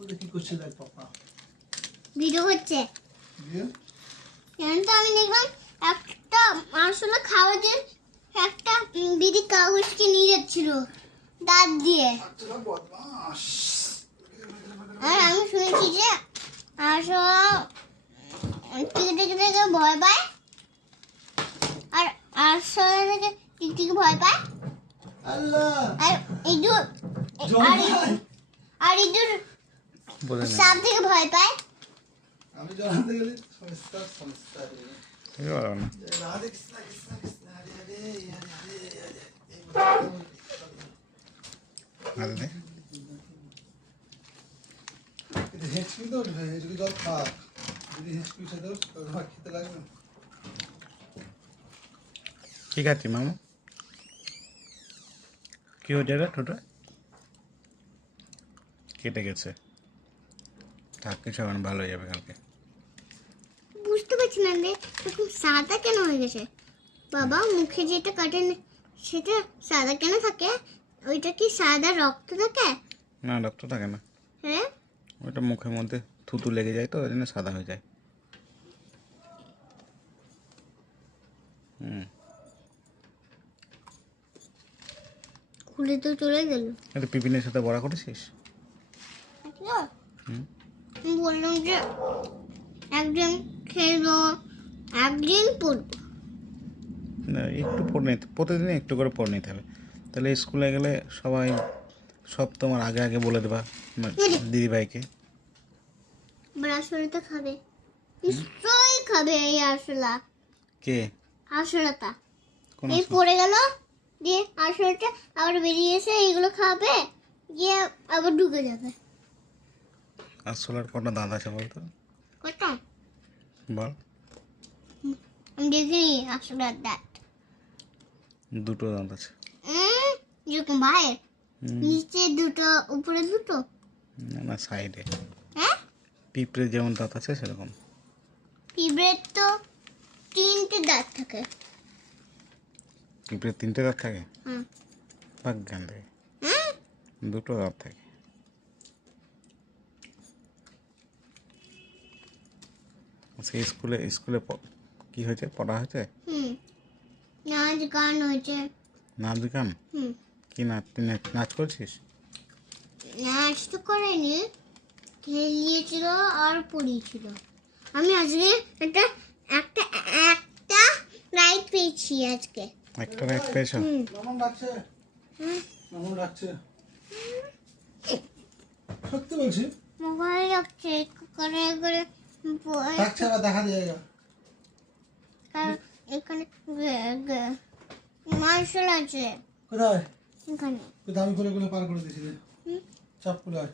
বলে কি করছে দেখ পাপা? ভিডিও হচ্ছে। দিয়ে? তো আমি দেখলাম একটা আসলে খাওয়ার জন্য একটা উম, কাগজকে নিয়ে যাচ্ছিল দাঁত দিয়ে। আর আমি শুনেছি যে আসলে টিকে টিকে থেকে ভয় পায়। আর আসলে থেকে টিকে টিকে ভয় পায়। আল্লাহ। আর ইঁদুর আর ইঁদুর- বলে সাপ থেকে ভয় পায়? আমি জানাতে গেলে সমস্যা সমস্যা এবার না রাধে কৃষ্ণ কৃষ্ণ কৃষ্ণ হরে হরে হরে হরে হরে দে হেঁচকি তো হেঁচকি জল খাক যদি হেঁচকি উঠে দেবো তোমার খেতে লাগবে না। কি খাচ্ছি মামু। কি ঠোঁটে? কেটে গেছে। থাক কিছু হবে ভালো হয়ে যাবে কালকে। বুঝতে পারছি না রে এরকম সাদা কেন হয়ে গেছে? বাবা মুখে যেটা কাটেন সেটা সাদা কেন থাকে? ওইটা কি সাদা রক্ত থাকে? না রক্ত থাকে না। হ্যাঁ? ওইটা মুখের মধ্যে থুতু লেগে যায় তো ওই জন্য সাদা হয়ে যায়। হুম। খুলে তো চলে গেল। এটা পিপিনের সাথে বড়া করেছিস? হুম। বললাম যে একদিন খেলব একদিন পড়ব। না একটু পড়ে নিতে প্রতিদিন একটু করে পড়ে নিতে হবে। তাহলে স্কুলে গেলে সবাই সব তোমার আগে আগে বলে দেবা দিদি ভাইকে ব্রাশ করে তো খাবে নিশ্চয়ই খাবে এই আসলা কে? আসলাটা এই পড়ে গেল দিয়ে আসলটা আবার বেরিয়ে এসে এইগুলো খাবে গিয়ে আবার ঢুকে যাবে। আর কটা দাঁত আছে বলতো? কটা? বল। দেখিনি আসলার দাঁত। দুটো দাঁত আছে। যেরকম ভাইয়ের? নিচে দুটো উপরে দুটো? না না সাইডে। হ্যাঁ? পিঁপড়ে যেমন দাঁত আছে সেরকম। পিঁপড়ের তো তিনটে দাঁত থাকে। পিঁপড়ের তিনটে দাঁত থাকে? হুম। ভাগ জ্ঞান থাকে দুটো দাঁত থাকে। সেই স্কুলে স্কুলে কি হয়েছে? পড়া হয়েছে? নাচ গান হয়েছে। নাচ গান? কি নাচ তুই নাচ- করছিস? নাচ তো করেনি। খেলিয়েছিল আর পড়িয়েছিল। আমি আজকে একটা একটা একটা রাইট পেয়েছি আজকে। একটা রাইট পেয়েছ? মামন ডাকছে। মামন ডাকছে। সত্যি বলছি? মোবাইল রাখছে করে করে আর এখানে মার্শাল আছে কোথায়? এখানে। কোথায় আমি কোলে কোলে পার করে দিয়েছি হুম। চাপ খুলে আয়